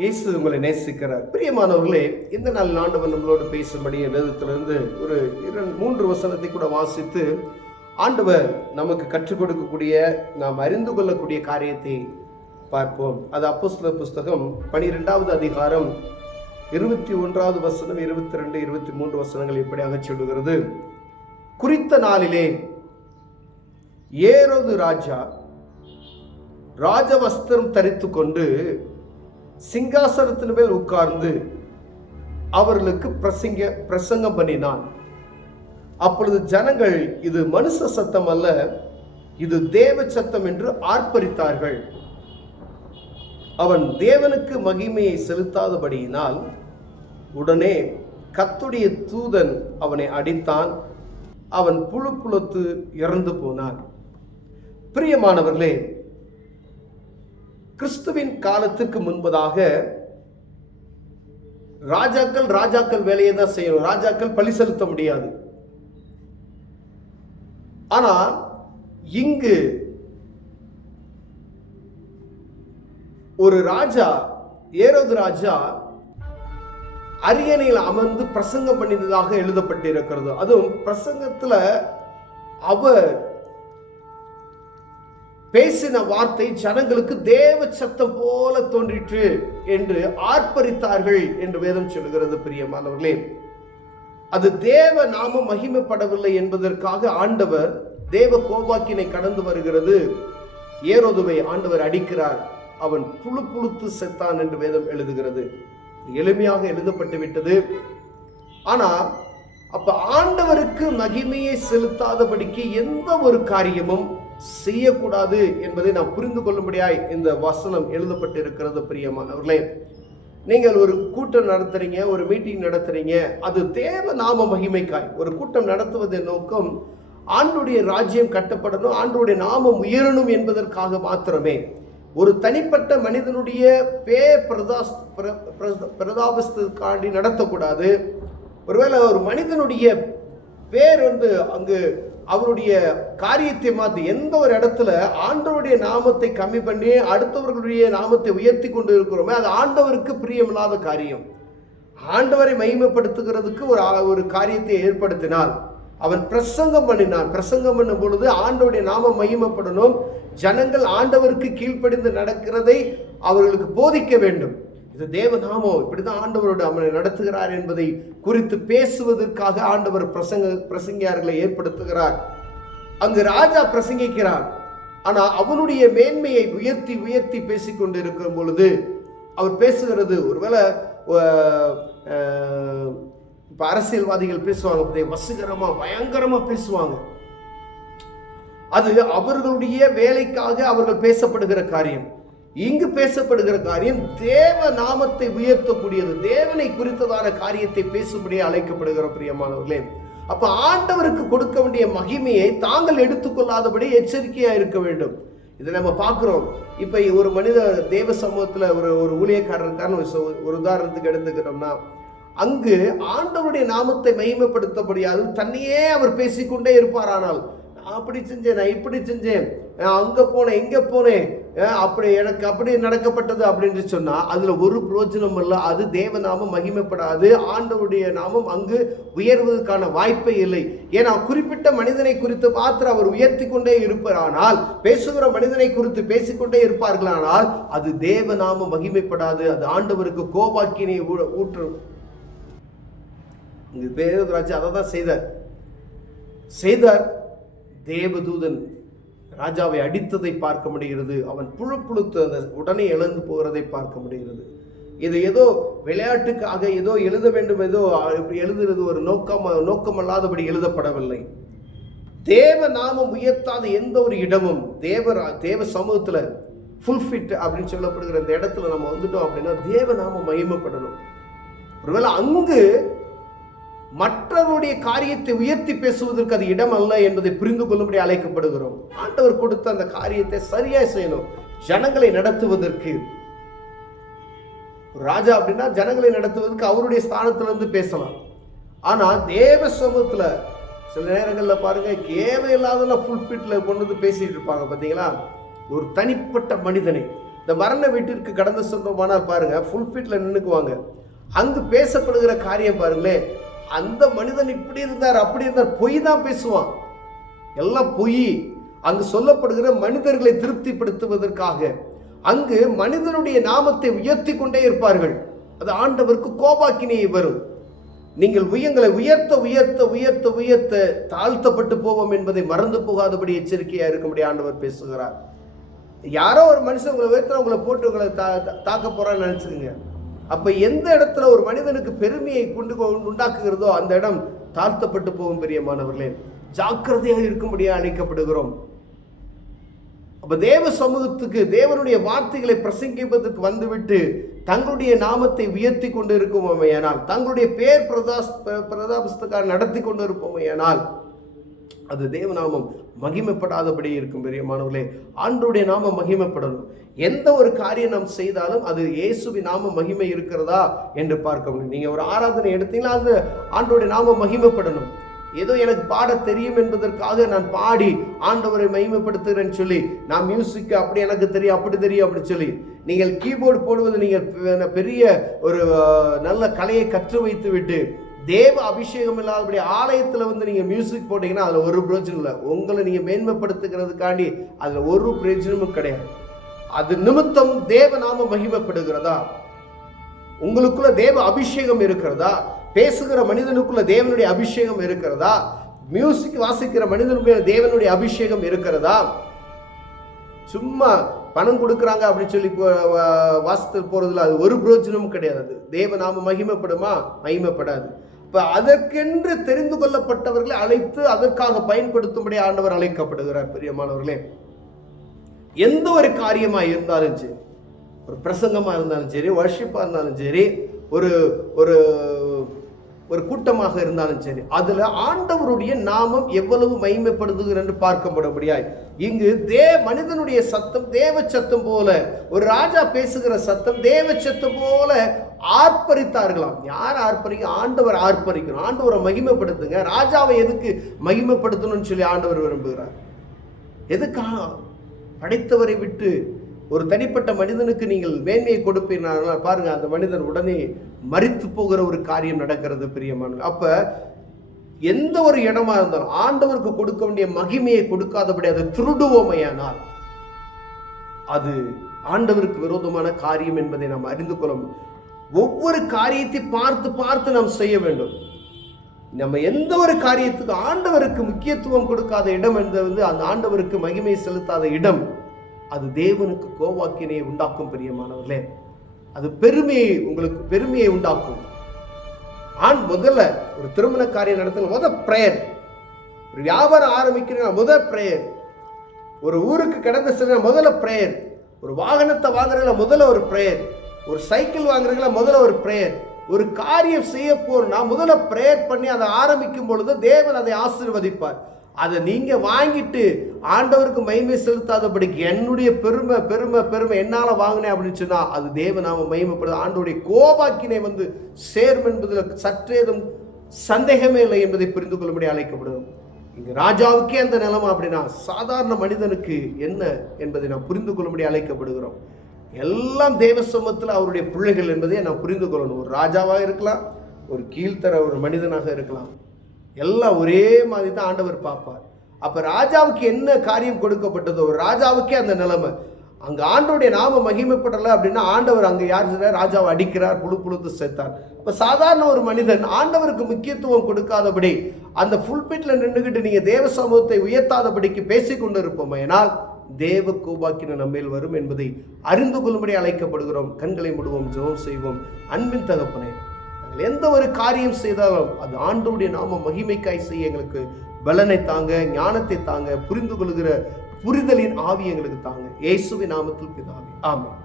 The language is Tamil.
இயேசு உங்களை நேசிக்கிறார். பிரியமானவர்களே, இந்த நாள் ஆண்டவர் நம்மளோடு பேசும்படி வேதத்திலிருந்து ஒரு 3 வசனத்தை கூட வாசித்து ஆண்டவர் நமக்கு கற்றுக் கொடுக்கக்கூடிய, நாம் அறிந்து கொள்ளக்கூடிய காரியத்தை பார்ப்போம். அது அப்போஸ்தலர் புஸ்தகம் 12வது அதிகாரம் 21வது வசனம், 22, 23 வசனங்கள் இப்படியாக சொல்லுகிறது. குறித்த நாளிலே ஏரோது ராஜா ராஜவஸ்திரம் தரித்து கொண்டு சிங்காசனத்தின் மேல் உட்கார்ந்து அவர்களுக்கு பிரசங்கம் பண்ணினான். அப்பொழுது ஜனங்கள், இது மனுஷ சத்தம் அல்ல, இது தேவ சத்தம் என்று ஆர்ப்பரித்தார்கள். அவன் தேவனுக்கு மகிமையை செலுத்தாதபடியினால் உடனே கர்த்தருடைய தூதன் அவனை அடித்தான். அவன் புழுத்து இறந்து போனான். பிரியமானவர்களே, கிறிஸ்துவின் காலத்துக்கு முன்பதாக ராஜாக்கள் வேலையை தான் செய்யணும். ராஜாக்கள் பழி செலுத்த முடியாது. ஆனால் இங்கு ஒரு ராஜா, ஏரோது ராஜா அரியணையில் அமர்ந்து பிரசங்கம் பண்ணினதாக எழுதப்பட்டிருக்கிறது. அதுவும் பிரசங்கத்தில் அவர் பேசின வார்த்தை ஜனங்களுக்கு தேவ சத்தம் போல தோன்றிற்று என்று ஆர்ப்பரித்தார்கள் என்று வேதம் சொல்கிறது. பிரியமானவர்களே, அது தேவ நாமம் மகிமைப்படவில்லை என்பதற்காக ஆண்டவர் தேவ கோபாக்கினை கடந்து வருகிறது. ஏரோதுவை ஆண்டவர் அடிக்கிறார். அவன் புழுத்து செத்தான் என்று வேதம் எழுதுகிறது. எளிமையாக எழுதப்பட்டு விட்டது. ஆனால் அப்ப ஆண்டவருக்கு மகிமையை செலுத்தாதபடிக்கு எந்த ஒரு காரியமும் செய்யக்கூடாது என்பதை நாம் புரிந்து கொள்ளும்படியாய் இந்த வசனம் எழுதப்பட்டு இருக்கிறது. பிரியமானவர்களே, நீங்கள் ஒரு கூட்டம் நடத்துறீங்க, ஒரு மீட்டிங் நடத்துறீங்க, அது தேவ நாம மகிமைக்காய். ஒரு கூட்டம் நடத்துவதன் நோக்கம் ஆண்டவருடைய ராஜ்யம் கட்டப்படணும், ஆண்டவருடைய நாமம் உயரணும் என்பதற்காக மாத்திரமே. ஒரு தனிப்பட்ட மனிதனுடைய பிரதாபத்துக்காண்டி நடத்தக்கூடாது. ஒருவேளை ஒரு மனிதனுடைய பேர் அங்கு அவருடைய காரியத்தை மாற்றி எந்த ஒரு இடத்துல ஆண்டவருடைய நாமத்தை கம்மி பண்ணி அடுத்தவர்களுடைய நாமத்தை உயர்த்தி கொண்டு இருக்கிறோமே, அது ஆண்டவருக்கு பிரியமில்லாத காரியம். ஆண்டவரை மகிமைப்படுத்துகிறதுக்கு ஒரு காரியத்தை ஏற்படுத்தினால் அவன் பிரசங்கம் பண்ணினான். பிரசங்கம் பண்ணும் பொழுது ஆண்டவருடைய நாமம் மகிமைப்படணும். ஜனங்கள் ஆண்டவருக்கு கீழ்ப்படிந்து நடக்கிறதை அவர்களுக்கு போதிக்க வேண்டும். இது தேவநாமம், இப்படிதான் ஆண்டவரோடு அவனை நடத்துகிறார் என்பதை குறித்து பேசுவதற்காக ஆண்டவர் பிரசங்கியார்களை ஏற்படுத்துகிறார். அங்கு ராஜா பிரசங்கிக்கிறார். ஆனா அவனுடைய மேன்மையை உயர்த்தி உயர்த்தி பேசிக்கொண்டு இருக்கும் பொழுது அவர் பேசுகிறது, ஒருவேளை இப்ப அரசியல்வாதிகள் பேசுவாங்க, வசீகரமா பயங்கரமா பேசுவாங்க. அது அவர்களுடைய வேலைக்காக அவர்கள் பேசப்படுகிற காரியம். இங்கு பேசப்படுகிற காரியம் தேவ நாமத்தை உயர்த்தக்கூடியது, தேவனை குறித்ததான காரியத்தை பேசும்படியே அழைக்கப்படுகிற பிரியமானவர்களே. அப்ப ஆண்டவருக்கு கொடுக்க வேண்டிய மகிமையை தாங்கள் எடுத்துக்கொள்ளாதபடி எச்சரிக்கையா இருக்க வேண்டும். இதை நம்ம பார்க்கிறோம். இப்ப ஒரு மனித தேவ சமூகத்துல ஒரு ஊழியக்காரருக்கான ஒரு உதாரணத்துக்கு எடுத்துக்கிட்டோம்னா, அங்கு ஆண்டவருடைய நாமத்தை மகிமைப்படுத்தப்படியாது தன்னையே அவர் பேசிக்கொண்டே இருப்பார். ஆனால் அப்படி செஞ்சேன், நான் இப்படி செஞ்சேன், அங்க போனேன், இங்க போனேன், அப்படி எனக்கு அப்படி நடக்கப்பட்டது அப்படின்னு சொன்னா அதுல ஒரு பிரயோஜனம் இல்லை. அது தேவ நாமம் மகிமைப்படாது. ஆண்டவருடைய நாமம் அங்கு உயர்வதற்கான வாய்ப்பே இல்லை. ஏன்னா குறிப்பிட்ட மனிதனை குறித்து மாத்திரம் அவர் உயர்த்தி கொண்டே இருப்பாரானால், பேசுகிற மனிதனை குறித்து பேசிக்கொண்டே இருப்பார்களானால் அது தேவ நாமம் மகிமைப்படாது. அது ஆண்டவருக்கு கோபாக்கினை ஊற்றும். இங்கு பேரராஜா அதை தான் செய்தார். தேவதூதன் ராஜாவை அடித்ததை பார்க்க முடிகிறது. அவன் புழுத்து அந்த உடனே இழந்து போகிறதை பார்க்க முடிகிறது. இது ஏதோ விளையாட்டுக்காக ஏதோ எழுத வேண்டும், ஏதோ எழுதுறது ஒரு நோக்கமல்லாதபடி எழுதப்படவில்லை. தேவ நாமம் உயர்த்தாத எந்த ஒரு இடமும் தேவ சமூகத்துல ஃபுல்ஃபிட் அப்படின்னு சொல்லப்படுகிற இந்த இடத்துல நம்ம வந்துட்டோம் அப்படின்னா தேவ நாமம் மகிமைப்படணும். ஒருவேளை அங்கு மற்றவருடைய காரியத்தை உயர்த்தி பேசுவதற்கு அது இடம் அல்ல என்பதை புரிந்து கொள்ளும்படி அழைக்கப்படுகிறோம். ஆண்டவர் கொடுத்த அந்த காரியத்தை சரியா செய்யணும். ஜனங்களை நடத்துவதற்கு ராஜா அப்படின்னா ஜனங்களை நடத்துவதற்கு அவருடைய ஸ்தானத்திலிருந்து பேசலாம். ஆனா தேவ சமூகத்துல சில நேரங்கள்ல பாருங்க, தேவையில்லாத ஃபுல்ஃபிட்ல கொண்டு வந்து பேசிட்டு இருப்பாங்க. பார்த்தீங்களா, ஒரு தனிப்பட்ட மனிதனை இந்த மரண வீட்டிற்கு கடந்து சென்றோமானால் பாருங்க, ஃபுல்பிட்ல நின்றுக்குவாங்க. அங்கு பேசப்படுகிற காரியம் பாருங்களேன், அந்த மனிதன் இப்படி இருந்தார் அப்படி இருந்தார், பொய் தான் பேசுவான், எல்லாம் பொய். அங்கு சொல்லப்படுகிற மனிதர்களை திருப்திப்படுத்துவதற்காக அங்கு மனிதனுடைய நாமத்தை உயர்த்தி கொண்டே இருப்பார்கள். அது ஆண்டவருக்கு கோபாக்கினையை வரும். நீங்கள் உயங்களை உயர்த்த உயர்த்த உயர்த்த உயர்த்த தாழ்த்தப்பட்டு போவோம் என்பதை மறந்து போகாதபடி எச்சரிக்கையா இருக்கும்படி ஆண்டவர் பேசுகிறார். யாரோ ஒரு மனுஷன் உங்களை உயர்த்த உங்களை போட்டு உங்களை தாக்க போறான்னு நினைச்சுக்கோங்க. அப்ப எந்த இடத்துல ஒரு மனிதனுக்கு பெருமையை உண்டாக்குகிறதோ அந்த இடம் தாழ்த்தப்பட்டு போகும். பிரியமானவர்களே, ஜாக்கிரதையாக இருக்கும்படியா அழைக்கப்படுகிறோம். அப்ப தேவ சமூகத்துக்கு தேவனுடைய வார்த்தைகளை பிரசங்கிப்பதற்கு வந்துவிட்டு தங்களுடைய நாமத்தை உயர்த்தி கொண்டு இருக்குமேயானால், தங்களுடைய பேர் பிரதாபத்துக்காக நடத்தி கொண்டு இருப்போமேயானால் அது தேவநாமம் மகிமைப்படாதபடி இருக்கும். பிரியமானவர்களே, ஆண்டவருடைய நாமம் மகிமைப்படணும். எந்த ஒரு காரியம் நாம் செய்தாலும் அது இயேசுவின் நாம மகிமை இருக்கிறதா என்று பார்க்க முடியும். நீங்க ஒரு ஆராதனை எடுத்தீங்கன்னா அந்த ஆண்டவருடைய நாமம் மகிமைப்படணும். ஏதோ எனக்கு பாட தெரியும் என்பதற்காக நான் பாடி ஆண்டவரை மகிமைப்படுத்துகிறேன்னு சொல்லி, நான் மியூசிக் அப்படி எனக்கு தெரியும் அப்படி தெரியும் அப்படி சொல்லி நீங்கள் கீபோர்டு போடுவது நீங்கள் பெரிய ஒரு நல்ல கலையை கற்று வைத்து விட்டு தேவ அபிஷேகம் இல்லாதபடி ஆலயத்தில் வந்து நீங்கள் மியூசிக் போட்டீங்கன்னா அதில் ஒரு பிரயோஜனம் இல்லை. உங்களை நீங்கள் மேன்மைப்படுத்துகிறதுக்காண்டி அதில் ஒரு பிரயோஜனமும் கிடையாது. அது நிமித்தம் தேவ நாம மகிமைப்படுகிறதா? உங்களுக்குள்ள தேவ அபிஷேகம் இருக்கிறதா? பேசுகிற மனிதனுக்குள்ள தேவனுடைய அபிஷேகம் இருக்கிறதா? மியூசிக் வாசிக்கிற மனிதனுக்குள்ள தேவனுடைய அபிஷேகம் இருக்கிறதா? சும்மா பணம் கொடுக்குறாங்க அப்படின்னு சொல்லி வாசித்து போறதுல அது ஒரு பிரயோஜனமும் கிடையாது. தேவ நாம மகிமைப்படுமா? மகிமைப்படாது. இப்ப அதற்கென்று தெரிந்து கொள்ளப்பட்டவர்களை அழைத்து அதற்காக பயன்படுத்தும்படி ஆண்டவர் அழைக்கப்படுகிறார். பிரியமானவர்களே, எந்த ஒரு காரியமா இருந்தாலும் சரி, ஒரு பிரசங்கமா இருந்தாலும் சரி, வர்ஷிப்பா இருந்தாலும் சரி, ஒரு ஒரு ஒரு கூட்டமாக இருந்தாலும் சரி, அதுல ஆண்டவருடைய நாமம் எவ்வளவு மகிமைப்படுத்துகிறது என்று பார்க்கப்படும்படியாய் இங்கு மனிதனுடைய சத்தம் தேவ சத்தம் போல, ஒரு ராஜா பேசுகிற சத்தம் தேவ சத்தம் போல ஆர்ப்பரித்தார்களாம். யார் ஆர்ப்பரிக்க? ஆண்டவர் ஆர்ப்பரிக்கணும். ஆண்டவரை மகிமைப்படுத்துங்க. ராஜாவை எதுக்கு மகிமைப்படுத்தணும்னு சொல்லி ஆண்டவர் விரும்புகிறார். எதுக்காக? படைத்தவரை விட்டு ஒரு தனிப்பட்ட மனிதனுக்கு நீங்கள் மேன்மையை கொடுப்பீர்கள் பாருங்க, அந்த மனிதன் உடனே மரித்து போகிற ஒரு காரியம் நடக்கிறது. பிரியமானவர்களே, அப்ப எந்த ஒரு இடமா இருந்தாலும் ஆண்டவருக்கு கொடுக்க வேண்டிய மகிமையை கொடுக்காதபடி அதை திருடுவோமையானால் அது ஆண்டவருக்கு விரோதமான காரியம் என்பதை நாம் அறிந்து கொள்ளணும். ஒவ்வொரு காரியத்தை பார்த்து பார்த்து நாம் செய்ய வேண்டும். நம்ம எந்த ஒரு காரியத்துக்கு ஆண்டவருக்கு முக்கியத்துவம் கொடுக்காத இடம் என்பது அந்த ஆண்டவருக்கு மகிமை செலுத்தாத இடம், அது தேவனுக்கு கோவாக்கினையை உண்டாக்கும். பிரியமானவர்களே, அது உங்களுக்கு பெருமையை உண்டாக்கும். முதல்ல ஒரு திருமண காரியம் நடத்துங்க, முதல் பிரேயர். ஒரு வியாபாரம் ஆரம்பிக்கிறீங்க, முதல் பிரேயர். ஒரு ஊருக்கு கடந்து செல்ற முதல்ல பிரேயர். ஒரு வாகனத்தை வாங்குறீங்களா, முதல்ல ஒரு பிரேயர். ஒரு சைக்கிள் வாங்குறீங்களா, முதல்ல ஒரு பிரேயர். ஒரு காரியம் செய்ய போறோம்னா முதல்ல பிரேயர் பண்ணி அதை ஆரம்பிக்கும் பொழுது தேவன் அதை ஆசீர்வதிப்பார். அதை நீங்க வாங்கிட்டு ஆண்டவருக்கு மகிமை செலுத்தாதபடிக்கு என்னுடைய பெருமை பெருமை பெருமை என்னால வாங்கினேன் அப்படின்னு சொன்னா அது தேவநாம மகிமைப்படுது. ஆண்டவருடைய கோபாக்கினை வந்து சேரும் என்பதில் சற்றேதும் சந்தேகமே இல்லை என்பதை புரிந்து கொள்ளும்படி அழைக்கப்படுவோம். இங்க ராஜாவுக்கே அந்த நிலைமை அப்படின்னா சாதாரண மனிதனுக்கு என்ன என்பதை நாம் புரிந்து கொள்ளும்படி அழைக்கப்படுகிறோம். எல்லாம் தேவ சமூகத்தில் அவருடைய பிள்ளைகள் என்பதை நாம் புரிந்து கொள்ளணும். ஒரு ராஜாவாக இருக்கலாம், ஒரு கீழ்த்தர ஒரு மனிதனாக இருக்கலாம், எல்லாம் ஒரே மாதிரி தான் ஆண்டவர் பார்ப்பார். அப்ப ராஜாவுக்கு என்ன காரியம் கொடுக்கப்பட்டதோ, ஒரு ராஜாவுக்கே அந்த நிலைமை. அங்க ஆண்டவருடைய நாம மகிமைப்படலை அப்படின்னா ஆண்டவர் அங்க யார் ராஜாவை அடிக்கிறார், புழுத்து சேர்த்தார். இப்ப சாதாரண ஒரு மனிதன் ஆண்டவருக்கு முக்கியத்துவம் கொடுக்காதபடி அந்த புல்பிட்ல நின்றுகிட்டு நீங்க தேவ சமூகத்தை உயர்த்தாதபடிக்கு பேசிக்கொண்டு இருப்போம், ஏனால் தேவ கோபாக்கின நம்மேல் வரும் என்பதை அறிந்து கொள்ளும்படி அழைக்கப்படுகிறோம். கண்களை மூடுவோம், ஜெபம் செய்வோம். அன்பின் தகப்பனே, எந்த ஒரு காரியம் செய்தாலும் அது ஆண்டவருடைய நாம மகிமைக்காய் செய்ய எங்களுக்கு பலனை தாங்க, ஞானத்தை தாங்க, புரிந்து கொள்கிற புரிதலின் ஆவி எங்களுக்கு தாங்க. இயேசுவின் நாமத்தில் பிதாவே, ஆமென்.